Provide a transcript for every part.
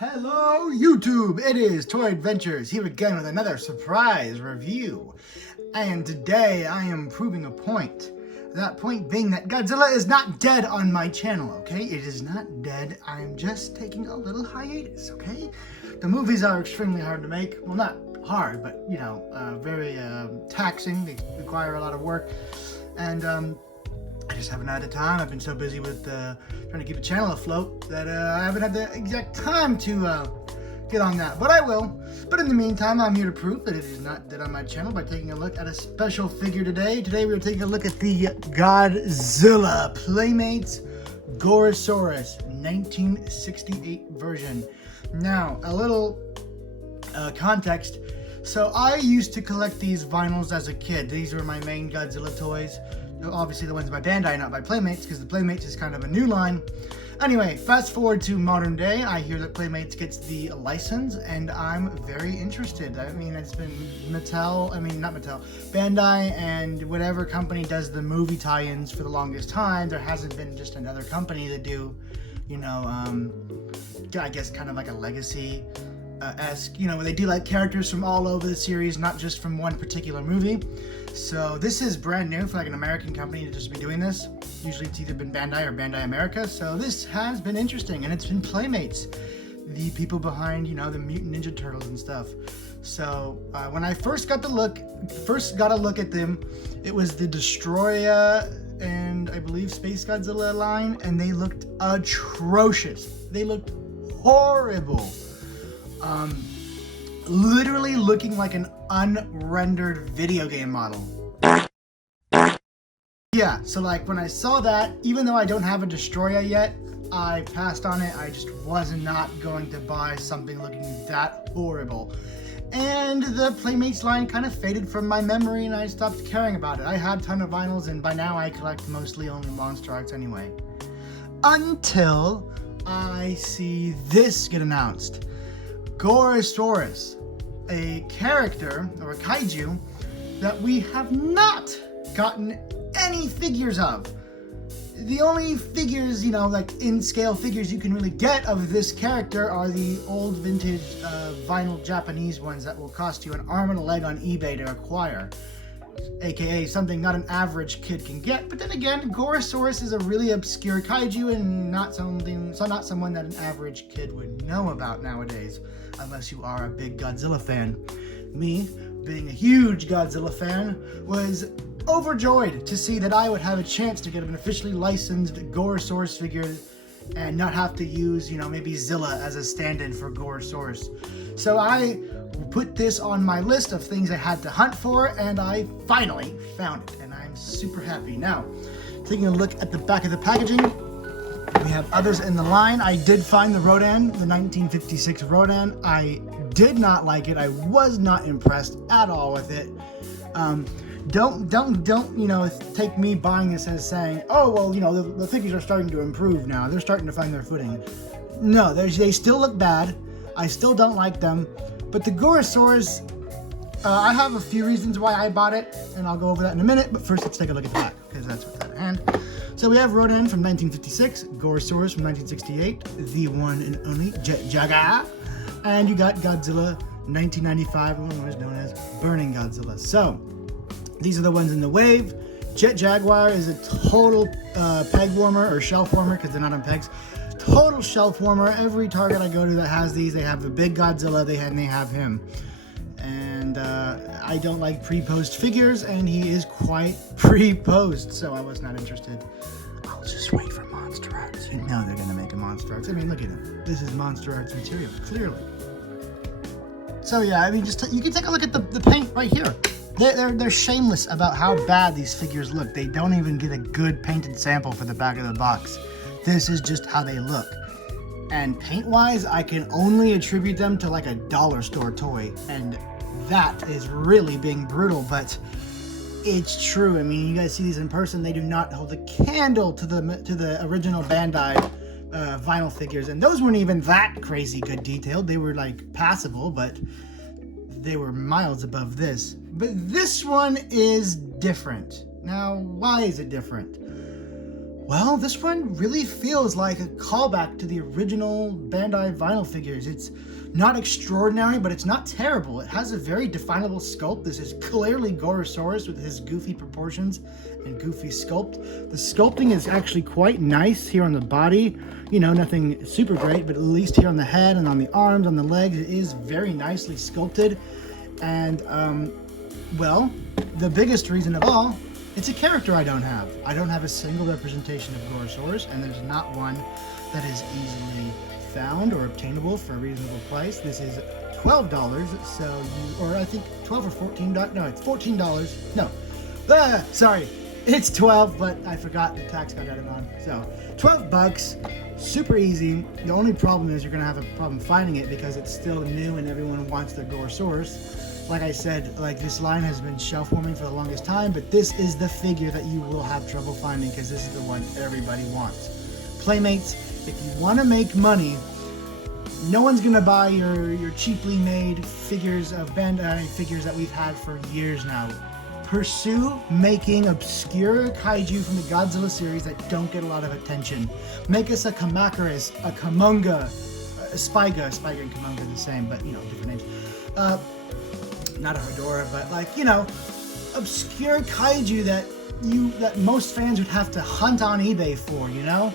Hello YouTube, it is Toy Adventures here again with another surprise review. And today I am proving a point. That point being that Godzilla is not dead on my channel, okay? It is not dead, I'm just taking a little hiatus, okay? The movies are extremely hard to make. Well, not hard, but you know, very taxing. They require a lot of work. And I just haven't had the time. I've been so busy with trying to keep the channel afloat that I haven't had the exact time to get on that, but I will. But in the meantime, I'm here to prove that it is not dead on my channel by taking a look at a special figure today. Today we're taking a look at the Godzilla Playmates Gorosaurus 1968 version. Now, a little context. So I used to collect these vinyls as a kid. These were my main Godzilla toys. Obviously the ones by Bandai, not by Playmates, because the Playmates is kind of a new line. Anyway, fast forward to modern day, I hear that Playmates gets the license, and I'm very interested. I mean, it's been Bandai and whatever company does the movie tie-ins for the longest time. There hasn't been just another company to do, you know, I guess kind of like a legacy esque, you know, where they do like characters from all over the series, not just from one particular movie. So this is brand new for like an American company to just be doing this. Usually it's either been Bandai or Bandai America. So this has been interesting, and it's been Playmates, the people behind, you know, the Mutant Ninja Turtles and stuff. So when I first got a look at them, it was the Destroyer and I believe Space Godzilla line, and they looked atrocious. They looked horrible. Literally looking like an unrendered video game model. Yeah, so like when I saw that, even though I don't have a Destroyer yet, I passed on it. I just was not going to buy something looking that horrible. And the Playmates line kind of faded from my memory, and I stopped caring about it. I had a ton of vinyls, and by now I collect mostly only Monster Arts anyway. Until I see this get announced. Gorosaurus, a character, or a kaiju, that we have not gotten any figures of. The only figures, you know, like in-scale figures you can really get of this character are the old vintage vinyl Japanese ones that will cost you an arm and a leg on eBay to acquire. AKA something not an average kid can get. But then again, Gorosaurus is a really obscure kaiju and not someone that an average kid would know about nowadays, unless you are a big Godzilla fan. Me, being a huge Godzilla fan, was overjoyed to see that I would have a chance to get an officially licensed Gorosaurus figure and not have to use, you know, maybe Zilla as a stand-in for Gorosaurus. So I put this on my list of things I had to hunt for, and I finally found it, and I'm super happy. Now, taking a look at the back of the packaging, we have others in the line. I did find the Rodan, the 1956 Rodan. I did not like it. I was not impressed at all with it. Don't, you know, take me buying this as saying, oh, well, you know, the figures are starting to improve now. They're starting to find their footing. No, they still look bad. I still don't like them. But the Gorosaurus, I have a few reasons why I bought it, and I'll go over that in a minute. But first, let's take a look at the back, because that's what's at hand. So we have Rodan from 1956, Gorosaurus from 1968, the one and only Jet Jaguar, and you got Godzilla 1995, otherwise known as Burning Godzilla. So these are the ones in the wave. Jet Jaguar is a total peg warmer or shelf warmer, because they're not on pegs. Total shelf warmer. Every Target I go to that has these, they have the big Godzilla, they have him. And I don't like pre-post figures, and he is quite pre-post, so I was not interested. I'll just wait for Monster Arts. You know they're gonna make a Monster Arts. I mean, look at it. This is Monster Arts material, clearly. So yeah, I mean, you can take a look at the paint right here. They're shameless about how bad these figures look. They don't even get a good painted sample for the back of the box. This is just how they look. And paint-wise, I can only attribute them to like a dollar store toy. And that is really being brutal, but it's true. I mean, you guys see these in person, they do not hold a candle to the original Bandai vinyl figures. And those weren't even that crazy good detailed. They were like passable, but they were miles above this. But this one is different. Now, why is it different? Well, this one really feels like a callback to the original Bandai vinyl figures. It's not extraordinary, but it's not terrible. It has a very definable sculpt. This is clearly Gorosaurus with his goofy proportions and goofy sculpt. The sculpting is actually quite nice here on the body. You know, nothing super great, but at least here on the head and on the arms, on the legs, it is very nicely sculpted. And, well, the biggest reason of all, it's a character I don't have. I don't have a single representation of Gorosaurus, and there's not one that is easily found or obtainable for a reasonable price. This is $12, so you, or I think 12 or 14, no, it's $14. No, sorry, it's 12, but I forgot the tax got added on. So 12 bucks, super easy. The only problem is you're gonna have a problem finding it because it's still new and everyone wants their Gorosaurus. Like I said, like this line has been shelf warming for the longest time, but this is the figure that you will have trouble finding because this is the one everybody wants. Playmates, if you want to make money, no one's gonna buy your cheaply made figures of Bandai figures that we've had for years now. Pursue making obscure kaiju from the Godzilla series that don't get a lot of attention. Make us a Kamacuras, a Kamunga, a Spyga and Kamunga are the same, but you know, different names. Not a Hedorah, but like, you know, obscure kaiju that most fans would have to hunt on eBay for, you know?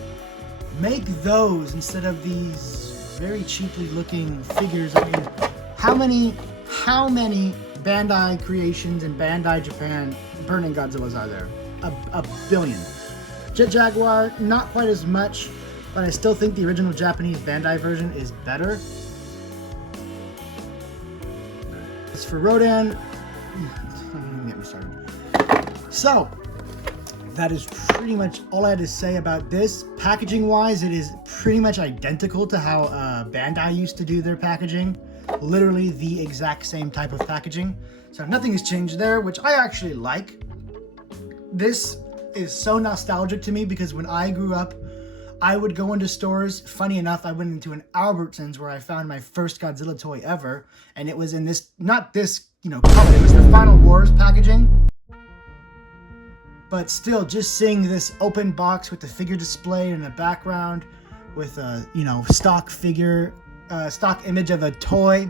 Make those instead of these very cheaply looking figures. I mean, how many Bandai creations in Bandai Japan Burning Godzillas are there? A billion. Jet Jaguar, not quite as much, but I still think the original Japanese Bandai version is better. As for Rodan, don't even get me started. So, that is pretty much all I had to say about this. Packaging wise, it is pretty much identical to how Bandai used to do their packaging. Literally the exact same type of packaging. So nothing has changed there, which I actually like. This is so nostalgic to me because when I grew up, I would go into stores. Funny enough, I went into an Albertsons where I found my first Godzilla toy ever. And it was in this, not this, you know, color. It was the Final Wars packaging. But still, just seeing this open box with the figure display in the background with a, you know, stock figure, stock image of a toy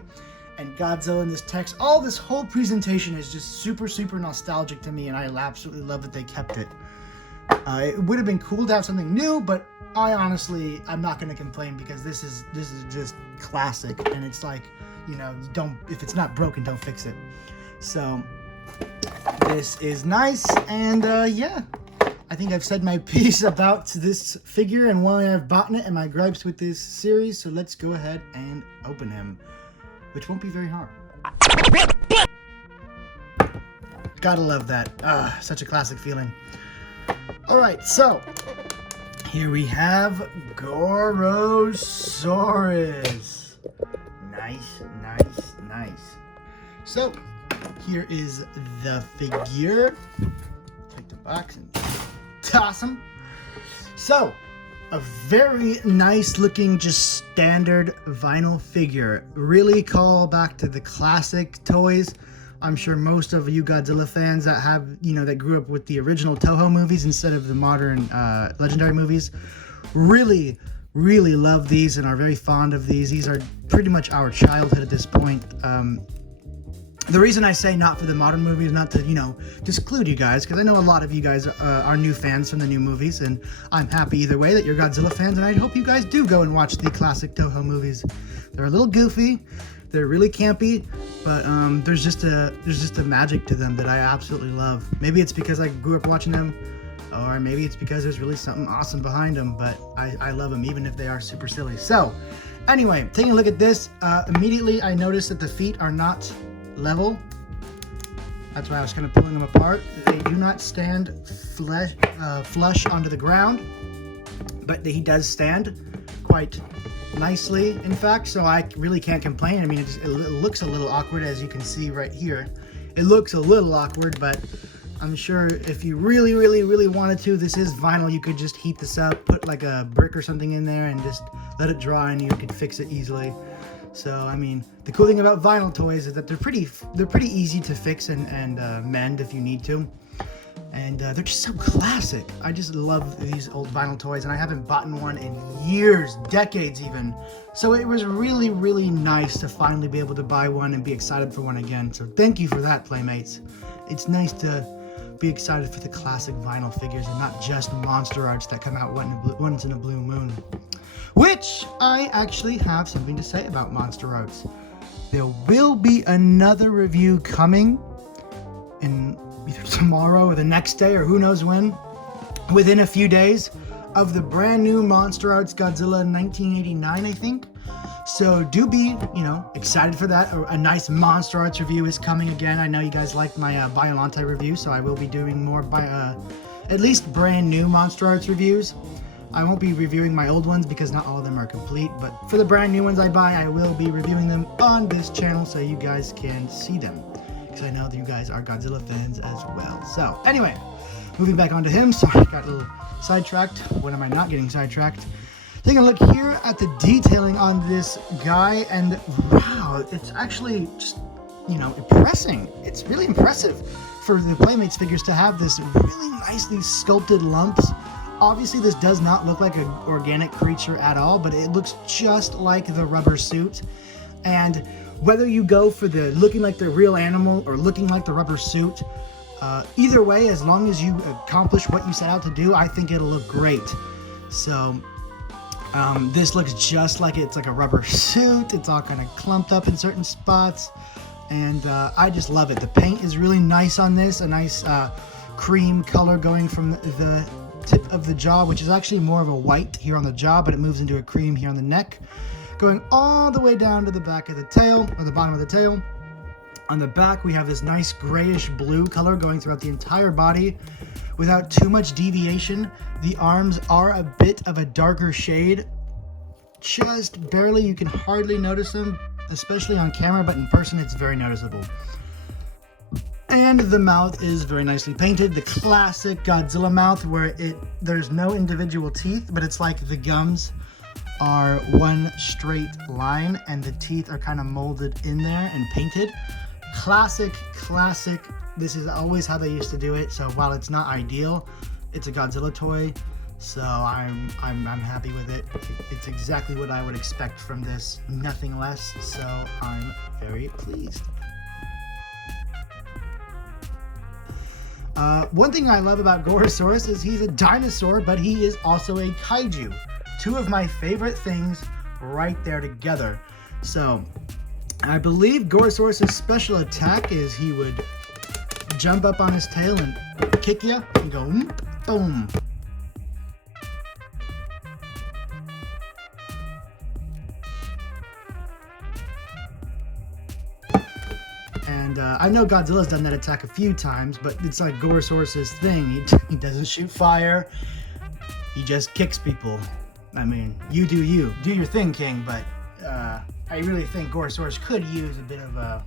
and Godzilla in this text. All this whole presentation is just super, super nostalgic to me, and I absolutely love that they kept it. It would have been cool to have something new, but I'm not going to complain because this is just classic, and it's like, you know, if it's not broken, don't fix it. So this is nice, and yeah, I think I've said my piece about this figure and why I've bought it and my gripes with this series. So let's go ahead and open him, which won't be very hard. Gotta love that. Such a classic feeling. All right, so here we have Gorosaurus. Nice. So here is the figure. Take the box and toss him. So, a very nice looking, just standard vinyl figure. Really call back to the classic toys. I'm sure most of you Godzilla fans that have, you know, that grew up with the original Toho movies instead of the modern Legendary movies really love these and are very fond of these. These are pretty much our childhood at this point. The reason I say not for the modern movies, not to, you know, disclude you guys, because I know a lot of you guys are new fans from the new movies, and I'm happy either way that you're Godzilla fans, and I hope you guys do go and watch the classic Toho movies. They're a little goofy, they're really campy, but there's just a magic to them that I absolutely love. Maybe it's because I grew up watching them, or maybe it's because there's really something awesome behind them, but I love them even if they are super silly. So, anyway, taking a look at this, immediately I noticed that the feet are not level. That's why I was kind of pulling them apart. They do not stand flush onto the ground, but he does stand quite nicely, in fact, so I really can't complain. I mean, it looks a little awkward, as you can see right here. It looks a little awkward, but I'm sure if you really wanted to, this is vinyl, you could just heat this up, put like a brick or something in there and just let it dry and you could fix it easily. So, I mean, the cool thing about vinyl toys is that they're pretty easy to fix and mend if you need to. And they're just so classic. I just love these old vinyl toys, and I haven't bought one in years, decades even. So it was really, really nice to finally be able to buy one and be excited for one again. So thank you for that, Playmates. It's nice to be excited for the classic vinyl figures and not just monster arts that come out once in a blue moon. Which I actually have something to say about monster arts. There will be another review coming in either tomorrow or the next day or who knows when, within a few days, of the brand new Monster Arts Godzilla 1989, I think. So do be, excited for that. A nice Monster Arts review is coming again. I know you guys liked my Biollante review, so I will be doing more at least brand new Monster Arts reviews. I won't be reviewing my old ones because not all of them are complete, but for the brand new ones I buy, I will be reviewing them on this channel so you guys can see them. Because I know that you guys are Godzilla fans as well. So, anyway, moving back onto him. Sorry, got a little sidetracked. When am I not getting sidetracked? Taking a look here at the detailing on this guy, and wow, it's actually just, impressing. It's really impressive for the Playmates figures to have this really nicely sculpted lumps. Obviously, this does not look like an organic creature at all, but it looks just like the rubber suit. And whether you go for the looking like the real animal or looking like the rubber suit, either way, as long as you accomplish what you set out to do, I think it'll look great. So this looks just like it's like a rubber suit. It's all kind of clumped up in certain spots, and I just love it. The paint is really nice on this, a nice cream color going from the tip of the jaw, which is actually more of a white here on the jaw, but it moves into a cream here on the neck, going all the way down to the back of the tail, or the bottom of the tail. On the back, we have this nice grayish blue color going throughout the entire body without too much deviation. The arms are a bit of a darker shade, just barely. You can hardly notice them, especially on camera, but in person it's very noticeable. And the mouth is very nicely painted, the classic Godzilla mouth where there's no individual teeth, but it's like the gums are one straight line and the teeth are kind of molded in there and painted. Classic. This is always how they used to do it. So while it's not ideal, it's a Godzilla toy. So I'm happy with it. It's exactly what I would expect from this, nothing less. So I'm very pleased. One thing I love about Gorosaurus is he's a dinosaur, but he is also a kaiju. Two of my favorite things right there together. So I believe Gorosaurus' special attack is he would jump up on his tail and kick you and go boom. And I know Godzilla's done that attack a few times, but it's like Gorosaurus' thing. He doesn't shoot fire. He just kicks people. I mean, you do your thing, King, but I really think Gorosaurus could use a bit of a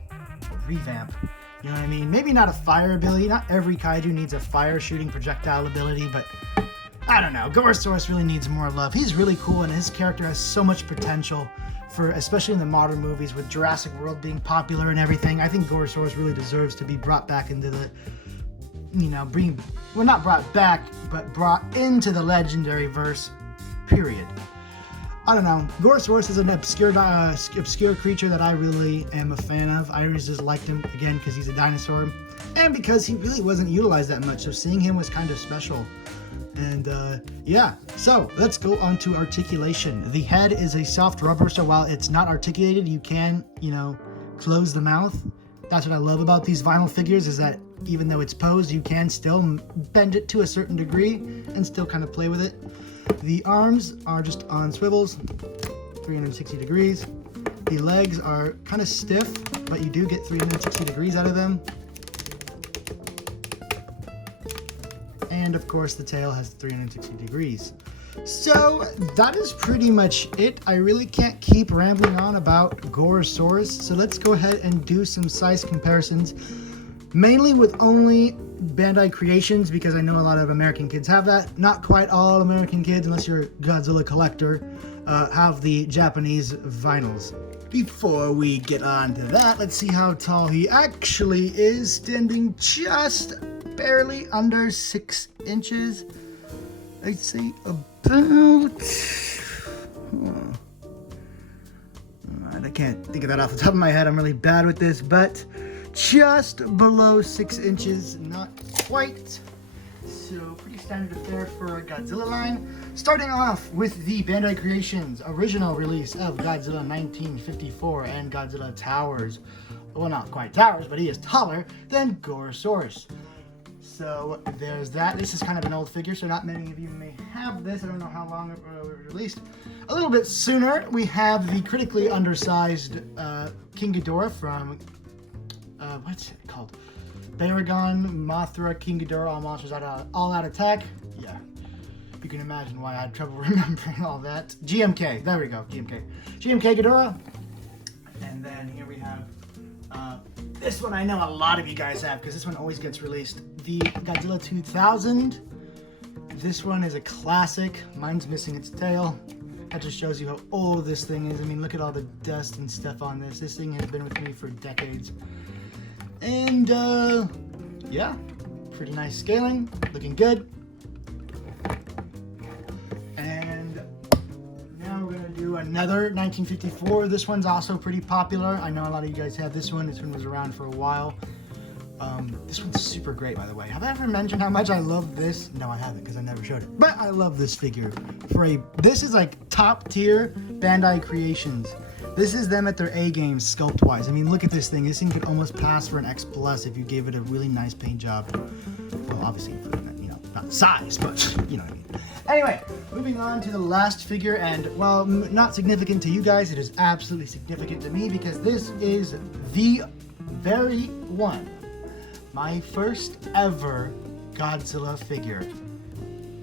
revamp. You know what I mean? Maybe not a fire ability. Not every kaiju needs a fire shooting projectile ability, but I don't know. Gorosaurus really needs more love. He's really cool, and his character has so much potential for, especially in the modern movies with Jurassic World being popular and everything. I think Gorosaurus really deserves to be brought back into the, well, not brought back, but brought into the legendary verse, period. I don't know. Gorosaurus is an obscure creature that I really am a fan of. I always just liked him, again, because he's a dinosaur, and because he really wasn't utilized that much, so seeing him was kind of special. And yeah, so let's go on to articulation. The head is a soft rubber, so while it's not articulated, you can, close the mouth. That's what I love about these vinyl figures, is that even though it's posed, you can still bend it to a certain degree and still kind of play with it. The arms are just on swivels, 360 degrees. The legs are kind of stiff, but you do get 360 degrees out of them. And of course the tail has 360 degrees. So that is pretty much it. I really can't keep rambling on about Gorosaurus, so let's go ahead and do some size comparisons, mainly with only Bandai Creations, because I know a lot of American kids have that. Not quite all American kids, unless you're a Godzilla collector, have the Japanese vinyls. Before we get on to that, let's see how tall he actually is, standing just barely under 6 inches. I'd say about... I can't think of that off the top of my head. I'm really bad with this, but just below 6 inches, not quite. So pretty standard affair for a Godzilla line. Starting off with the Bandai Creations original release of Godzilla 1954 and Godzilla towers. Well, not quite towers, but he is taller than Gorosaurus. So there's that. This is kind of an old figure, so not many of you may have this. I don't know how long it was released. A little bit sooner, we have the critically undersized King Ghidorah from, what's it called? Baragon, Mothra, King Ghidorah, all monsters all out attack. Yeah, you can imagine why I had trouble remembering all that. GMK, there we go, GMK. GMK Ghidorah. And then here we have, this one I know a lot of you guys have, because this one always gets released. The Godzilla 2000. This one is a classic. Mine's missing its tail. That just shows you how old this thing is. I mean, look at all the dust and stuff on this. This thing has been with me for decades. And, yeah, pretty nice scaling. Looking good. And now we're going to do another 1954. This one's also pretty popular. I know a lot of you guys have this one. This one was around for a while. This one's super great, by the way. Have I ever mentioned how much I love this? No, I haven't, because I never showed it. But I love this figure. This is like top tier Bandai Creations. This is them at their A game sculpt-wise. I mean, look at this thing. This thing could almost pass for an X+ if you gave it a really nice paint job. Well, obviously, you know, not the size, but you know what I mean. Anyway, moving on to the last figure, and while not significant to you guys, it is absolutely significant to me because this is the very one. My first ever Godzilla figure.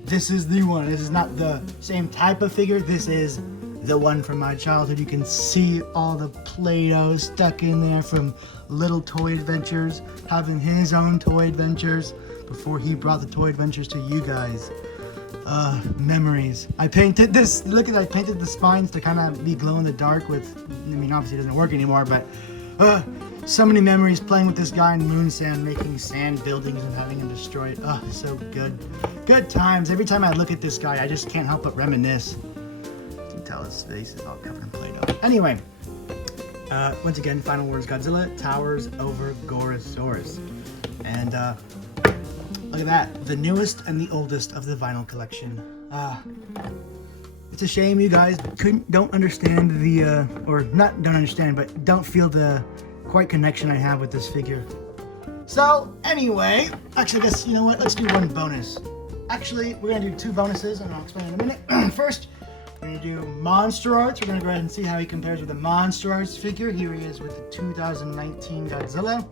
This is the one. This is not the same type of figure. This is the one from my childhood. You can see all the Play-Doh stuck in there from little toy adventures, having his own toy adventures before he brought the toy adventures to you guys. Memories. I painted this, look at, I painted the spines to kind of be glow in the dark with, I mean, obviously it doesn't work anymore, but so many memories playing with this guy in moon sand, making sand buildings and having him destroy it. Oh, so good. Good times. Every time I look at this guy, I just can't help but reminisce. You can tell his face is all covered in Play-Doh. Anyway, once again, final words, Godzilla towers over Gorosaurus. And look at that, the newest and the oldest of the vinyl collection. It's a shame you guys don't understand the, or not don't understand, but don't feel the quite connection I have with this figure. So anyway, actually, I guess, you know what, let's do one bonus. Actually, we're gonna do two bonuses, and I'll explain in a minute. First, we're gonna do Monster Arts. We're gonna go ahead and see how he compares with the Monster Arts figure. Here he is with the 2019 Godzilla.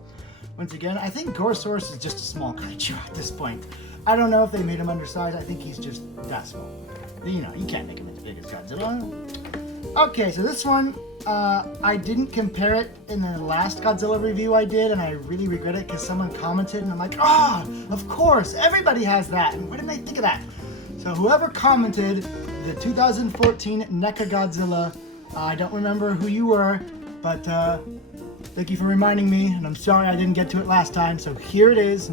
Once again, I think Gorosaurus is just a small Kaiju at this point. I don't know if they made him undersized. I think he's just that small. You know, you can't make him as big as Godzilla. Okay, so this one, I didn't compare it in the last Godzilla review I did, and I really regret it because someone commented, and I'm like, of course, everybody has that, and why didn't I think of that? So whoever commented the 2014 NECA Godzilla, I don't remember who you were, but thank you for reminding me, and I'm sorry I didn't get to it last time, so here it is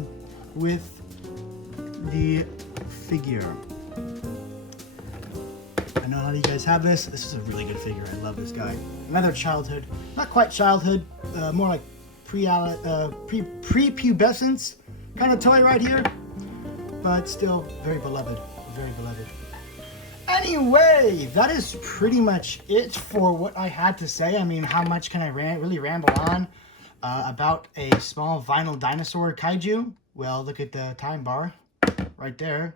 with the figure. I know a lot of you guys have this. This is a really good figure. I love this guy. Another childhood, not quite childhood, more like pre-pubescence kind of toy right here, but still very beloved, very beloved. Anyway, that is pretty much it for what I had to say. I mean, how much can I really ramble on about a small vinyl dinosaur kaiju? Well, look at the time bar right there.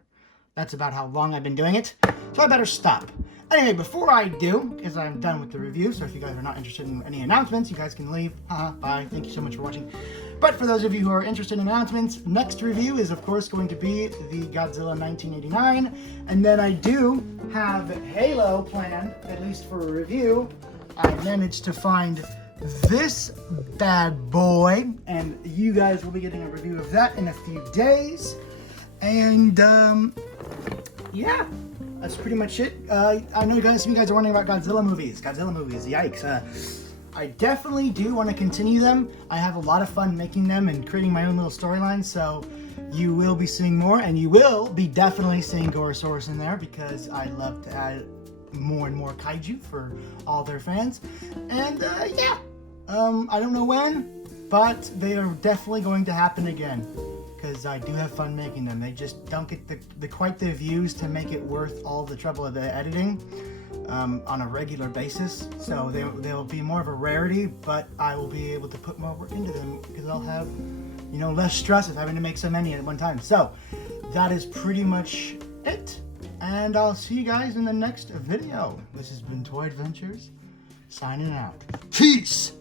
That's about how long I've been doing it, so I better stop. Anyway, before I do, because I'm done with the review, so if you guys are not interested in any announcements, you guys can leave. Bye. Thank you so much for watching. But for those of you who are interested in announcements, next review is, of course, going to be the Godzilla 1989. And then I do have Halo planned, at least for a review. I managed to find this bad boy, and you guys will be getting a review of that in a few days. And, yeah, that's pretty much it. I know some of you guys are wondering about Godzilla movies. Yikes. I definitely do want to continue them. I have a lot of fun making them and creating my own little storyline, so you will be seeing more, and you will be definitely seeing Gorosaurus in there because I love to add more and more kaiju for all their fans. And yeah, I don't know when, but they are definitely going to happen again because I do have fun making them. They just don't get quite the views to make it worth all the trouble of the editing on a regular basis. So they'll be more of a rarity, but I will be able to put more work into them because I'll have, you know, less stress of having to make so many at one time. So that is pretty much it, and I'll see you guys in the next video. This has been Toy Adventures, signing out. Peace!